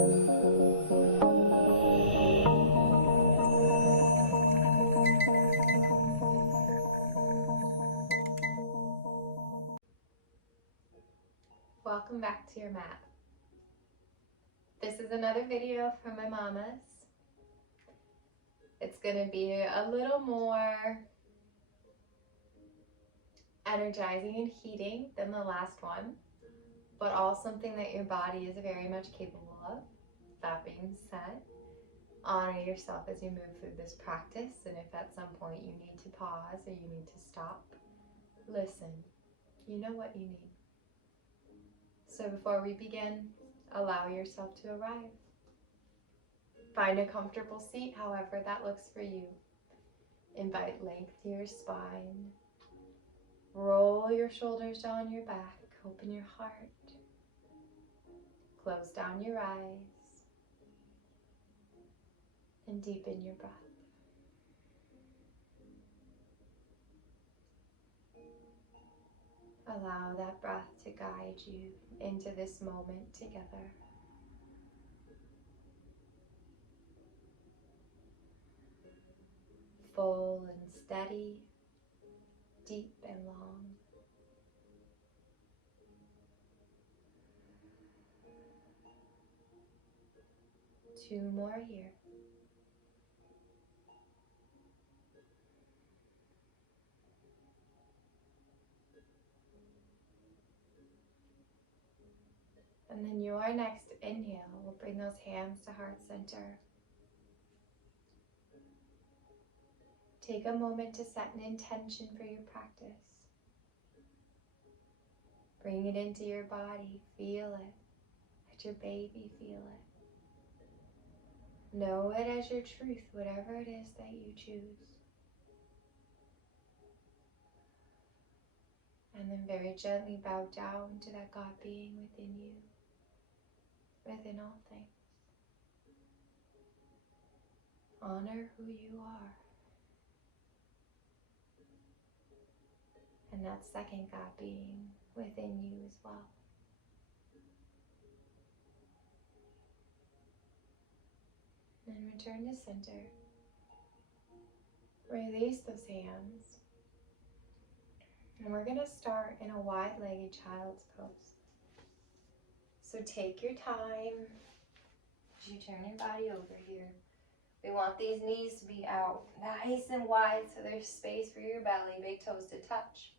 Welcome back to your mat. This is another video from my mamas. It's going to be a little more energizing and heating than the last one, but all something that your body is very much capable of. That being said, honor yourself as you move through this practice, and if at some point you need to pause or you need to stop, listen. You know what you need. So before we begin, allow yourself to arrive. Find a comfortable seat, however that looks for you. Invite length to your spine. Roll your shoulders down your back. Open your heart. Close down your eyes. And deepen your breath. Allow that breath to guide you into this moment together. Full and steady, deep and long. Two more here. And then your next inhale will bring those hands to heart center. Take a moment to set an intention for your practice. Bring it into your body. Feel it. Let your baby feel it. Know it as your truth, whatever it is that you choose. And then very gently bow down to that God being within you, within all things. Honor who you are. And that second God being within you as well. And return to center. Release those hands. And we're going to start in a wide-legged child's pose. So take your time as you turn your body over here. We want these knees to be out nice and wide so there's space for your belly, big toes to touch.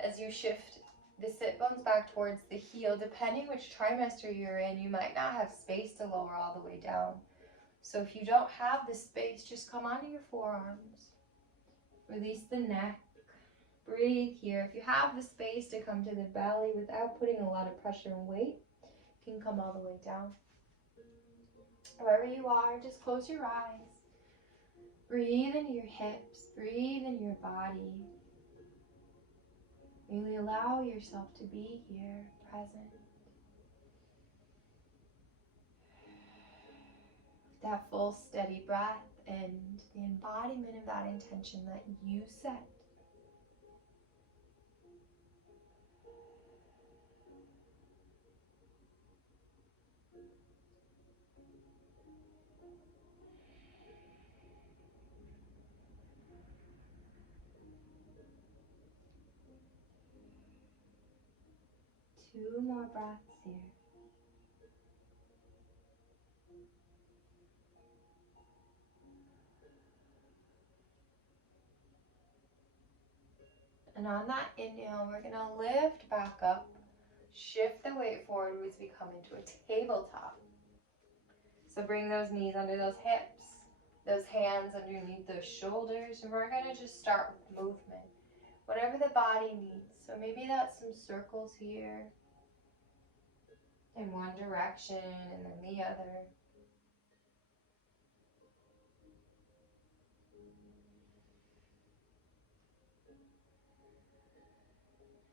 As you shift the sit bones back towards the heel, depending which trimester you're in, you might not have space to lower all the way down. So if you don't have the space, just come onto your forearms. Release the neck. Breathe here. If you have the space to come to the belly without putting a lot of pressure and weight, you can come all the way down. Wherever you are, just close your eyes. Breathe into your hips. Breathe into your body. Really allow yourself to be here, present. That full steady breath and the embodiment of that intention that you set. Two more breaths here. And on that inhale, we're going to lift back up, shift the weight forward as we come into a tabletop. So bring those knees under those hips, those hands underneath those shoulders, and we're going to just start with movement, whatever the body needs. So maybe that's some circles here in one direction and then the other.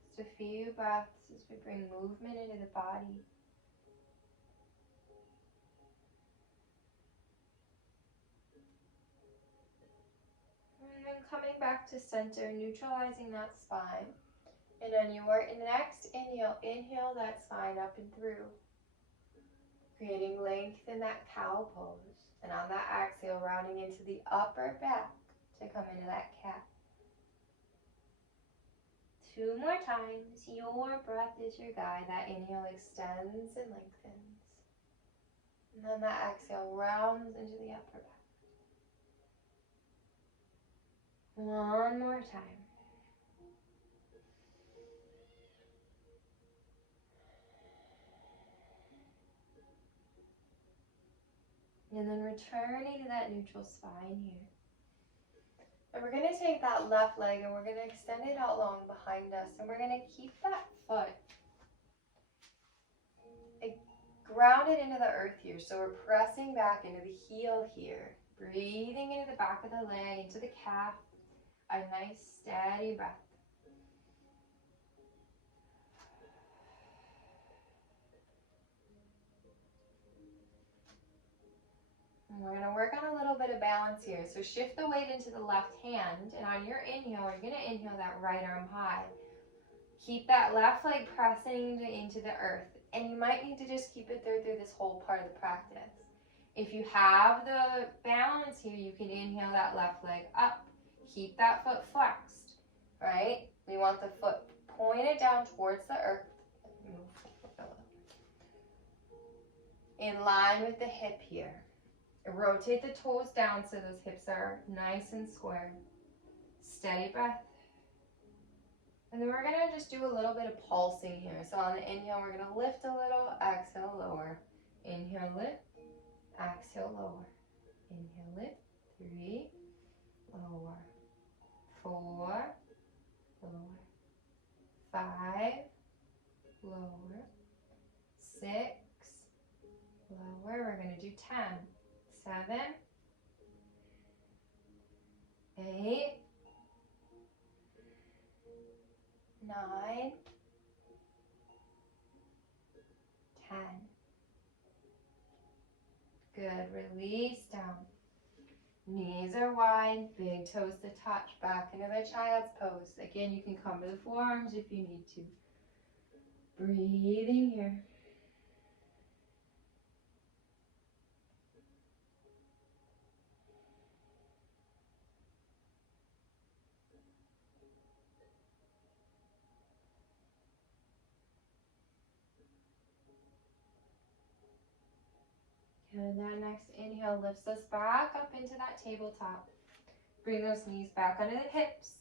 Just a few breaths as we bring movement into the body. And then coming back to center, neutralizing that spine. And on your next inhale, inhale that spine up and through. Creating length in that cow pose. And on that exhale, rounding into the upper back to come into that cat. 2 more times. Your breath is your guide. That inhale extends and lengthens. And then that exhale rounds into the upper back. 1 more time. And then returning to that neutral spine here. And we're going to take that left leg and we're going to extend it out long behind us. And we're going to keep that foot grounded into the earth here. So we're pressing back into the heel here. Breathing into the back of the leg, into the calf. A nice steady breath. And we're going to work on a little bit of balance here. So shift the weight into the left hand, and on your inhale, you're going to inhale that right arm high. Keep that left leg pressing into the earth, and you might need to just keep it there through this whole part of the practice. If you have the balance here, you can inhale that left leg up. Keep that foot flexed, right? We want the foot pointed down towards the earth. In line with the hip here. Rotate the toes down so those hips are nice and square. Steady breath. And then we're going to just do a little bit of pulsing here. So on the inhale, we're going to lift a little, exhale, lower. Inhale, lift, exhale, lower. Inhale, lift, 3, lower. 4, lower. 5, lower. 6, lower. We're going to do 10. 7, 8, 9, 10. Good. Release down. Knees are wide, big toes to touch, back into the child's pose. Again, you can come to the forearms if you need to. Breathing here. And that next inhale lifts us back up into that tabletop. Bring those knees back under the hips.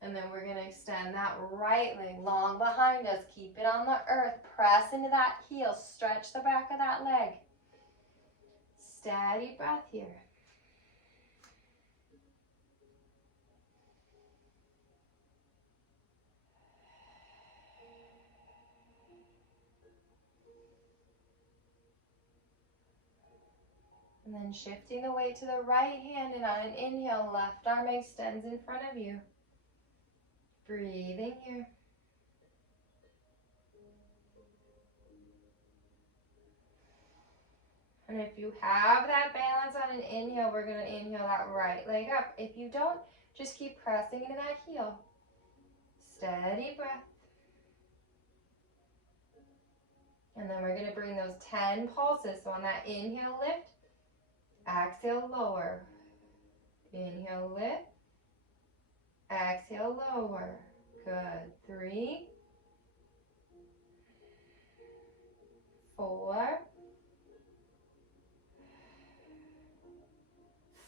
And then we're going to extend that right leg long behind us. Keep it on the earth. Press into that heel. Stretch the back of that leg. Steady breath here. And then shifting the weight to the right hand, and on an inhale, left arm extends in front of you. Breathing here. And if you have that balance on an inhale, we're going to inhale that right leg up. If you don't, just keep pressing into that heel. Steady breath. And then we're going to bring those 10 pulses. So on that inhale, lift. Exhale, lower. Inhale, lift. Exhale, lower. Good. 3, 4,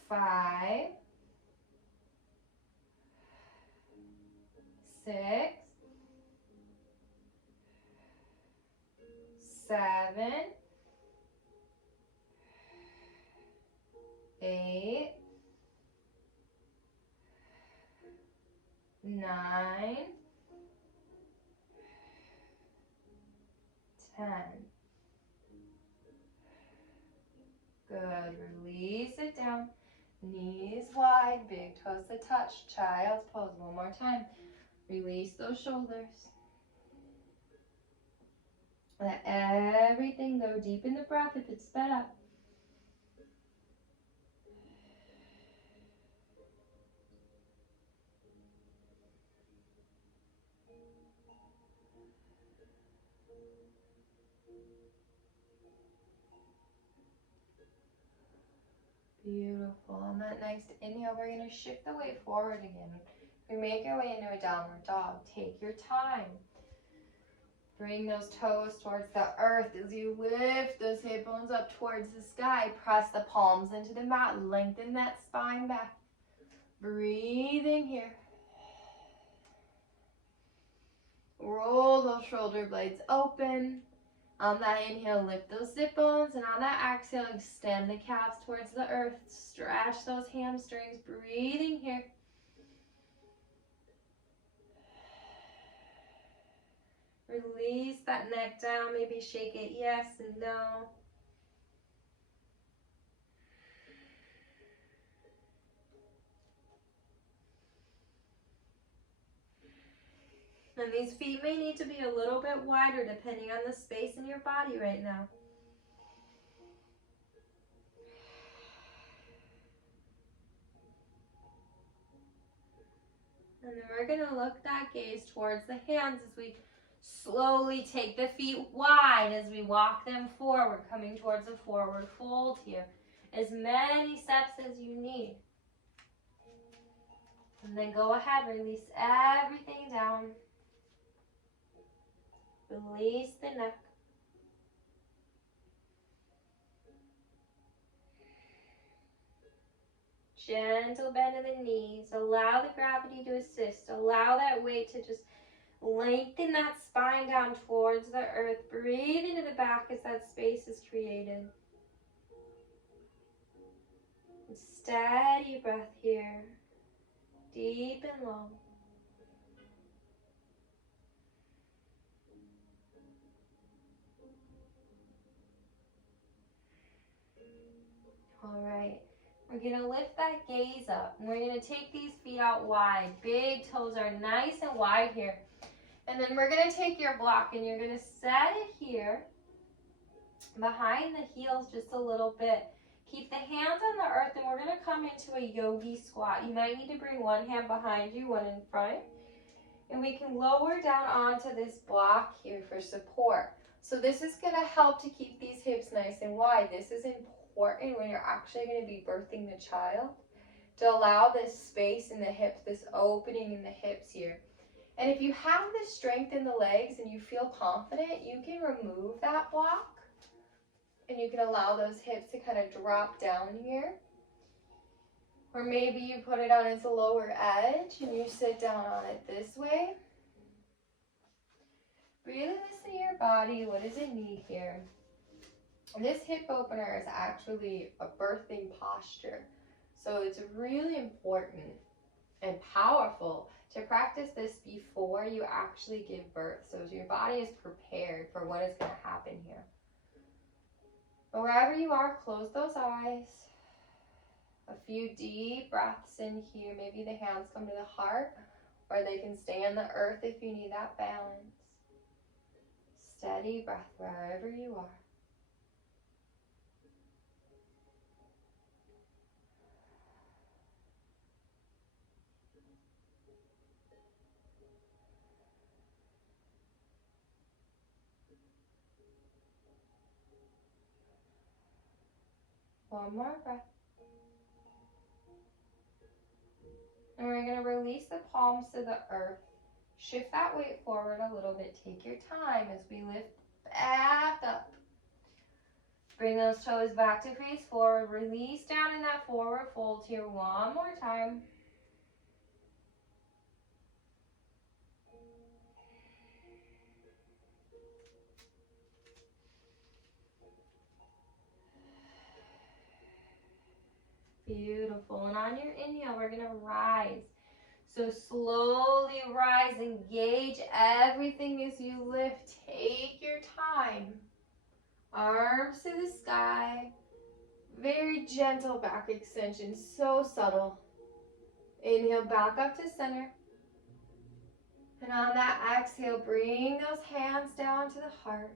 5, 6, 7, 8, 9, 10. Good. Release it down. Knees wide, big toes to touch. Child's pose. One more time. Release those shoulders. Let everything go deep in the breath if it's sped up. Beautiful. On that next inhale, we're going to shift the weight forward again. We make our way into a downward dog. Take your time. Bring those toes towards the earth as you lift those hip bones up towards the sky. Press the palms into the mat. Lengthen that spine back. Breathing here. Roll those shoulder blades open. On that inhale, lift those sit bones. And on that exhale, extend the calves towards the earth. Stretch those hamstrings. Breathing here. Release that neck down. Maybe shake it yes and no. And these feet may need to be a little bit wider depending on the space in your body right now. And then we're going to look that gaze towards the hands as we slowly take the feet wide as we walk them forward, coming towards a forward fold here. As many steps as you need. And then go ahead, release everything down. Release the neck. Gentle bend in the knees. Allow the gravity to assist. Allow that weight to just lengthen that spine down towards the earth. Breathe into the back as that space is created. Steady breath here. Deep and long. All right. We're going to lift that gaze up. And we're going to take these feet out wide. Big toes are nice and wide here. And then we're going to take your block and you're going to set it here behind the heels just a little bit. Keep the hands on the earth and we're going to come into a yogi squat. You might need to bring one hand behind you, one in front. And we can lower down onto this block here for support. So this is going to help to keep these hips nice and wide. This is important when you're actually going to be birthing the child, to allow this space in the hips, this opening in the hips here. And if you have the strength in the legs and you feel confident, you can remove that block and you can allow those hips to kind of drop down here. Or maybe you put it on its lower edge and you sit down on it this way. Really listen to your body. What does it need here? This hip opener is actually a birthing posture. So it's really important and powerful to practice this before you actually give birth, so your body is prepared for what is going to happen here. But wherever you are, close those eyes. A few deep breaths in here. Maybe the hands come to the heart, or they can stay on the earth if you need that balance. Steady breath wherever you are. One more breath. And we're going to release the palms to the earth. Shift that weight forward a little bit. Take your time as we lift back up. Bring those toes back to face forward. Release down in that forward fold here one more time. Beautiful. And on your inhale, we're going to rise. So slowly rise, engage everything as you lift. Take your time. Arms to the sky. Very gentle back extension, so subtle. Inhale back up to center. And on that exhale, bring those hands down to the heart.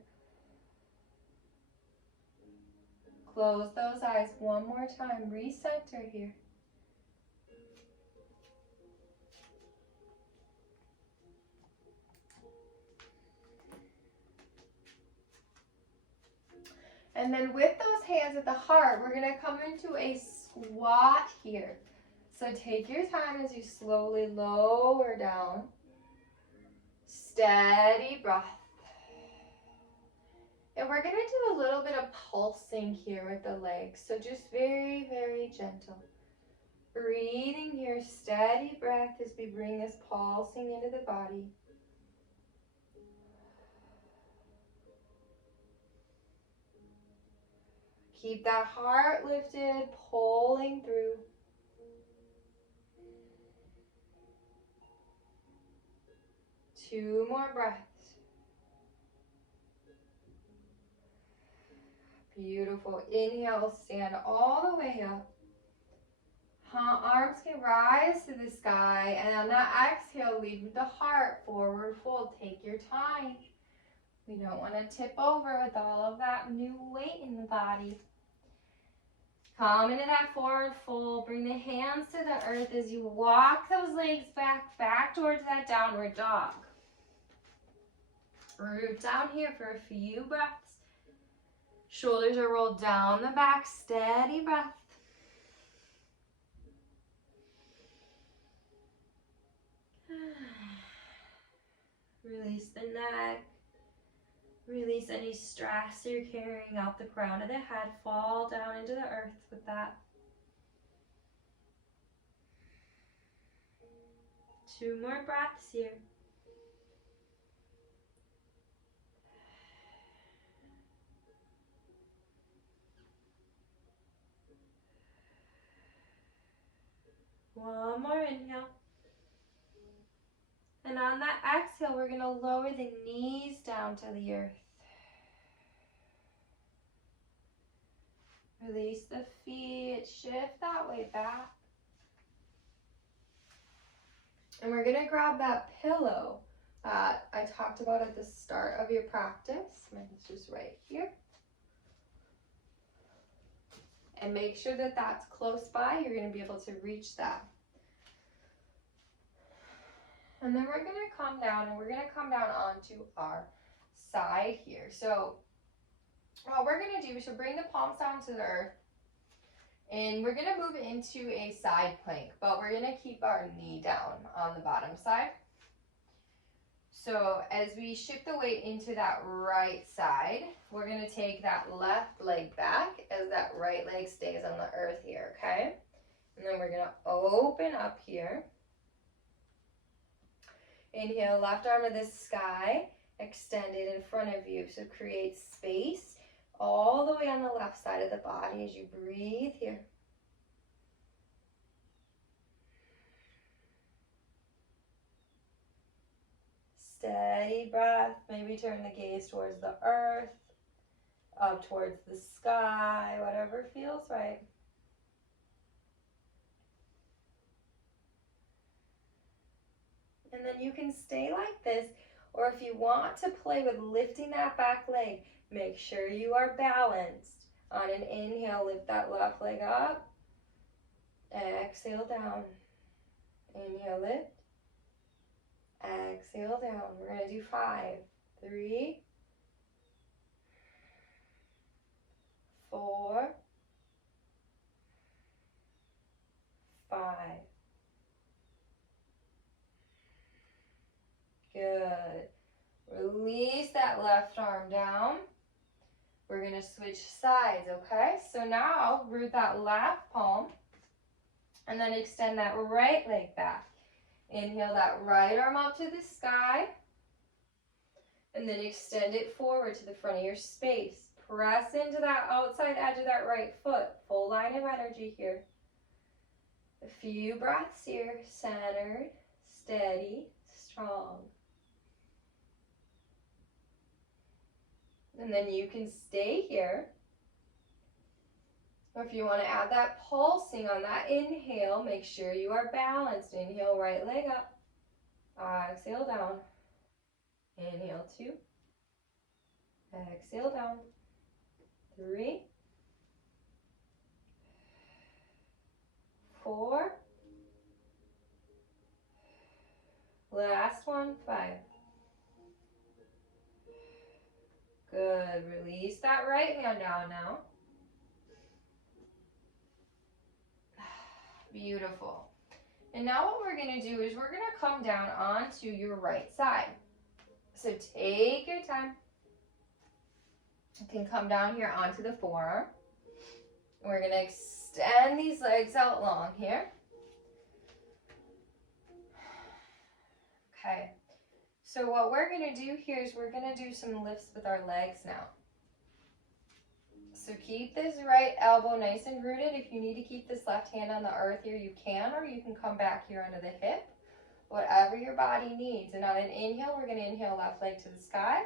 Close those eyes one more time. Recenter here. And then with those hands at the heart, we're going to come into a squat here. So take your time as you slowly lower down. Steady breath. And we're going to do a little bit of pulsing here with the legs. So just very, very gentle. Breathing here, steady breath as we bring this pulsing into the body. Keep that heart lifted, pulling through. Two more breaths. Beautiful. Inhale, stand all the way up. Arms can rise to the sky, and on that exhale, lead with the heart, forward fold. Take your time. We don't want to tip over with all of that new weight in the body. Come into that forward fold. Bring the hands to the earth as you walk those legs back towards that downward dog. Root down here for a few breaths. Shoulders are rolled down the back. Steady breath. Release the neck. Release any stress you're carrying out the crown of the head. Fall down into the earth with that. 2 more breaths here. One more inhale. And on that exhale, we're going to lower the knees down to the earth. Release the feet, shift that weight back. And we're going to grab that pillow that I talked about at the start of your practice. Mine's just right here. And make sure that that's close by. You're going to be able to reach that. And then we're going to come down, and we're going to come down onto our side here. So what we're going to do is bring the palms down to the earth, and we're going to move into a side plank, but we're going to keep our knee down on the bottom side. So as we shift the weight into that right side, we're going to take that left leg back as that right leg stays on the earth here, okay? And then we're going to open up here. Inhale, left arm to the sky, extended in front of you. So create space all the way on the left side of the body as you breathe here. Steady breath. Maybe turn the gaze towards the earth, up towards the sky, whatever feels right. And then you can stay like this, or if you want to play with lifting that back leg, make sure you are balanced. On an inhale, lift that left leg up. Exhale down. Inhale, lift. Exhale down. We're going to do 5, 3, 4, 5. Good. Release that left arm down. We're going to switch sides, okay? So now root that left palm and then extend that right leg back. Inhale that right arm up to the sky and then extend it forward to the front of your space. Press into that outside edge of that right foot. Full line of energy here. A few breaths here. Centered, steady, strong. And then you can stay here. Or if you want to add that pulsing on that inhale, make sure you are balanced. Inhale, right leg up. Exhale down. Inhale, 2. Exhale down. 3. 4. Last one, 5. Good. Release that right hand down now. Beautiful. And now what we're going to do is we're going to come down onto your right side. So take your time. You can come down here onto the forearm. We're going to extend these legs out long here. Okay. So what we're going to do here is we're going to do some lifts with our legs now. So keep this right elbow nice and rooted. If you need to keep this left hand on the earth here, you can, or you can come back here under the hip. Whatever your body needs. And on an inhale, we're going to inhale left leg to the sky.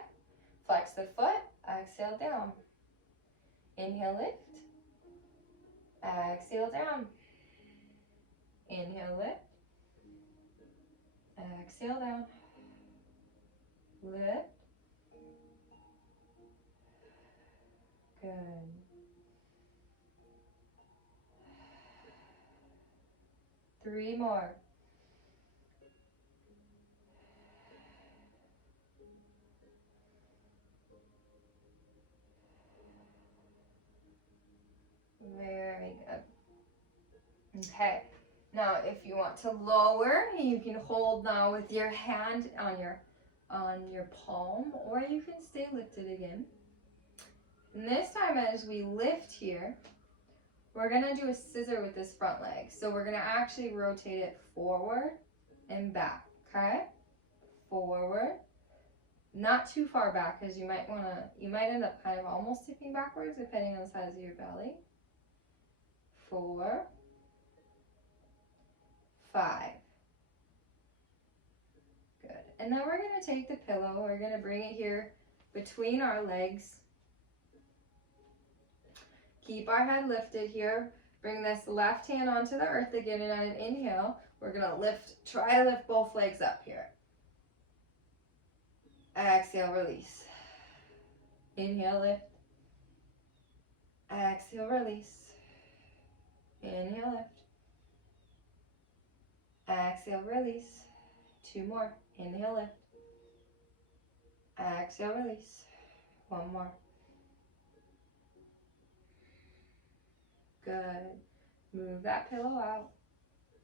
Flex the foot. Exhale down. Inhale, lift. Exhale down. Inhale, lift. Exhale down. Lift. Good. Three more. Very good. Okay. Now, if you want to lower, you can hold now with your hand on your palm, or you can stay lifted again. And this time, as we lift here, we're going to do a scissor with this front leg. So we're going to actually rotate it forward and back, okay? Forward. Not too far back, because you might end up kind of almost tipping backwards depending on the size of your belly. 4, 5. Good. And then we're going to take the pillow, we're going to bring it here between our legs. Keep our head lifted here. Bring this left hand onto the earth again, and on an inhale, we're going to try to lift both legs up here. Exhale, release. Inhale, lift. Exhale, release. Inhale, lift. Exhale, release. 2 more. Inhale, lift. Exhale, release. 1 more. Good. Move that pillow out.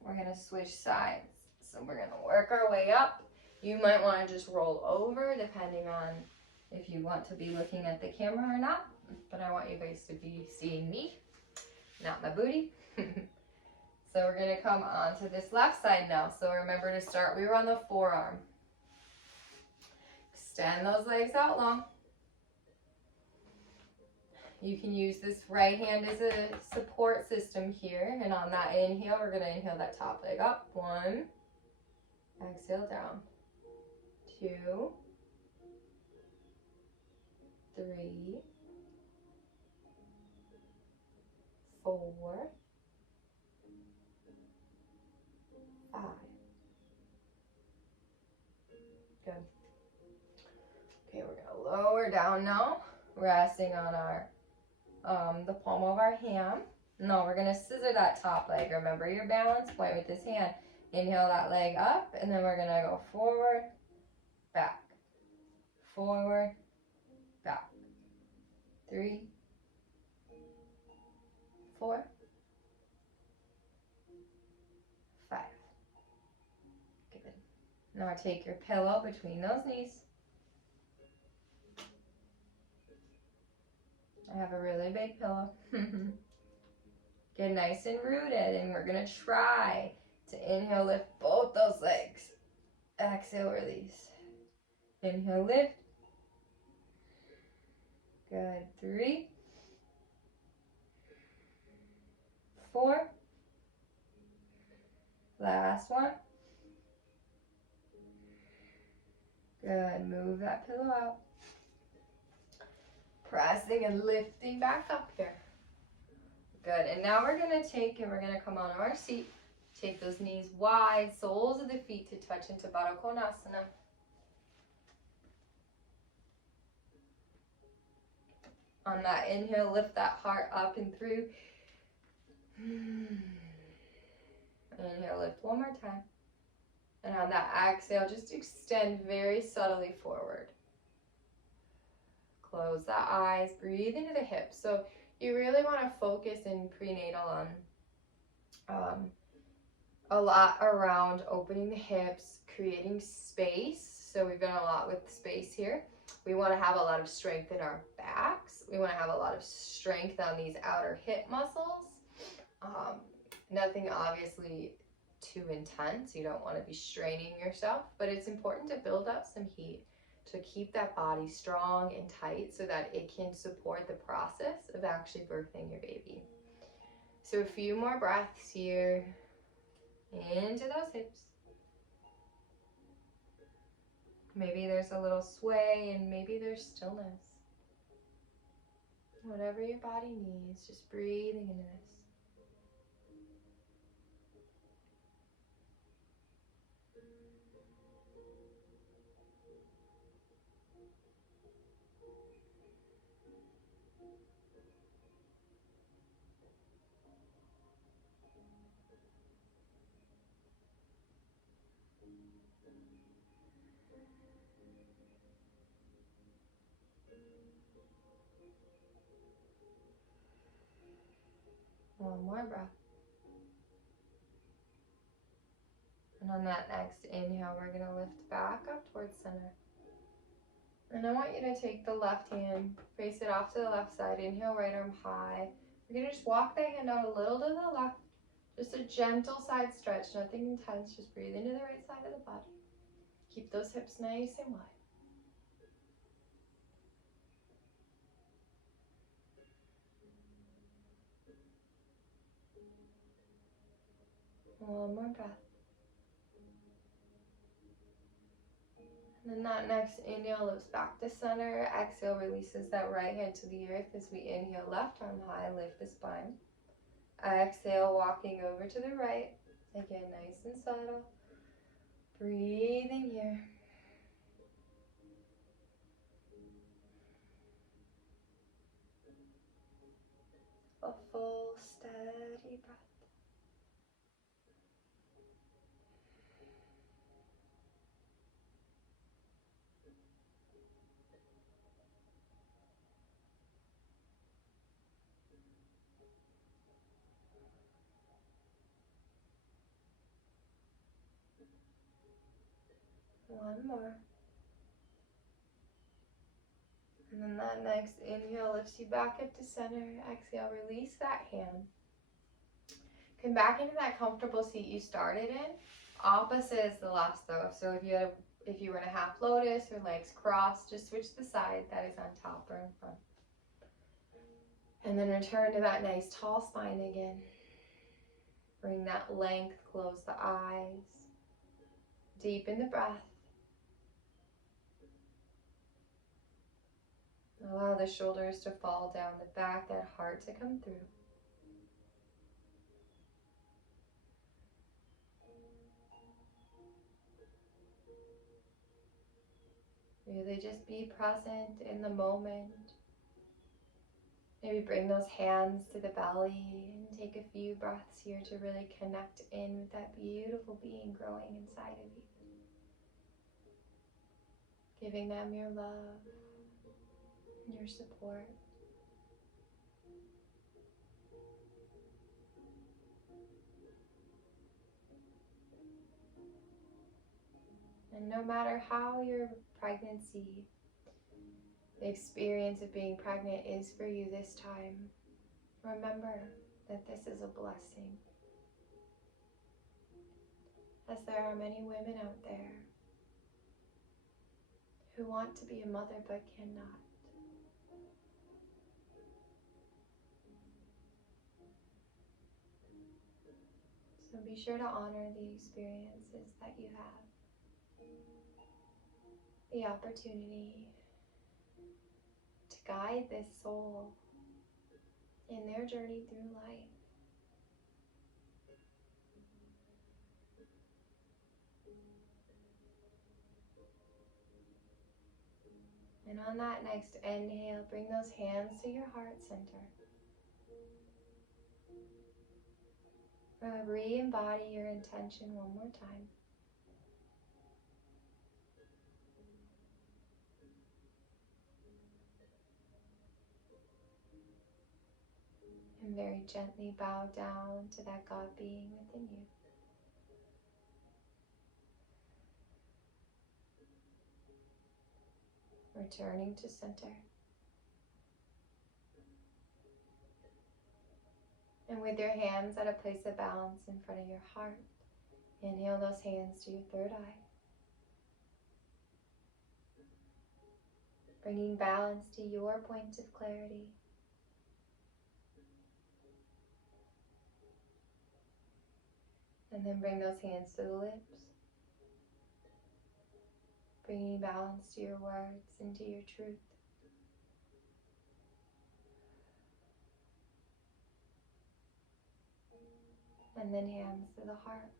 We're going to switch sides. So we're going to work our way up. You might want to just roll over depending on if you want to be looking at the camera or not. But I want you guys to be seeing me, not my booty. So we're going to come onto this left side now. So remember to start, we were on the forearm. Extend those legs out long. You can use this right hand as a support system here. And on that inhale, we're going to inhale that top leg up. 1. Exhale down. 2. 3. 4. 5. Good. Okay, we're going to lower down now, resting on our the palm of our hand. Now we're going to scissor that top leg. Remember your balance point with this hand. Inhale that leg up, and then we're going to go forward, back, forward, back. 3, 4, 5. Good. Now take your pillow between those knees. I have a really big pillow. Get nice and rooted, and we're going to try to inhale, lift both those legs. Exhale, release. Inhale, lift. Good. 3, 4. Last one. Good. Move that pillow out. Pressing and lifting back up here. Good. And now we're going to take and we're going to come onto our seat. Take those knees wide, soles of the feet to touch into Parakonasana. On that inhale, lift that heart up and through. Inhale, lift one more time. And on that exhale, just extend very subtly forward. Close the eyes, breathe into the hips. So you really want to focus in prenatal on a lot around opening the hips, creating space. So we've done a lot with space here. We want to have a lot of strength in our backs. We want to have a lot of strength on these outer hip muscles. Nothing obviously too intense. You don't want to be straining yourself, but it's important to build up some heat to keep that body strong and tight so that it can support the process of actually birthing your baby. So a few more breaths here into those hips. Maybe there's a little sway and maybe there's stillness. Whatever your body needs, just breathing into this. One more breath. And on that next inhale, we're going to lift back up towards center. And I want you to take the left hand, face it off to the left side. Inhale, right arm high. We're going to just walk the hand out a little to the left. Just a gentle side stretch, nothing intense. Just breathe into the right side of the body. Keep those hips nice and wide. One more breath. And then that next inhale lifts back to center. Exhale releases that right hand to the earth as we inhale, left arm high, lift the spine. Exhale, walking over to the right. Again, nice and subtle. Breathing here. A full, steady breath. One more. And then that next inhale lifts you back up to center. Exhale, release that hand. Come back into that comfortable seat you started in. Opposite is the last though. So if you were in a half lotus or legs crossed, just switch the side that is on top or in front. And then return to that nice tall spine again. Bring that length, close the eyes. Deepen the breath. Allow the shoulders to fall down the back, that heart to come through. Really just be present in the moment. Maybe bring those hands to the belly and take a few breaths here to really connect in with that beautiful being growing inside of you. Giving them your love, your support. And no matter how your pregnancy, the experience of being pregnant is for you this time, remember that this is a blessing. As there are many women out there who want to be a mother but cannot. So be sure to honor the experiences that you have. The opportunity to guide this soul in their journey through life. And on that next inhale, bring those hands to your heart center. Re-embody your intention one more time. And very gently bow down to that God being within you. Returning to center. And with your hands at a place of balance in front of your heart, inhale those hands to your third eye. Bringing balance to your point of clarity. And then bring those hands to the lips. Bringing balance to your words and to your truth. And then hands to the heart.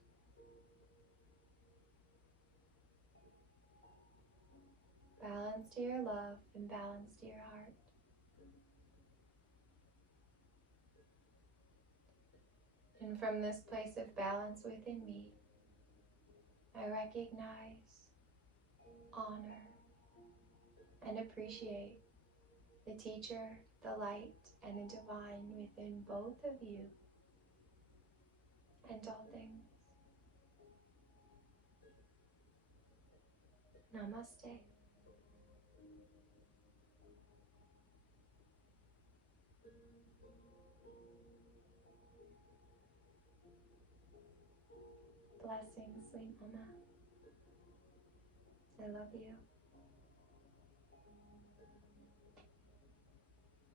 Balance to your love and balance to your heart. And from this place of balance within me, I recognize, honor, and appreciate the teacher, the light, and the divine within both of you and all things. Namaste. Blessings, sweet mama. I love you.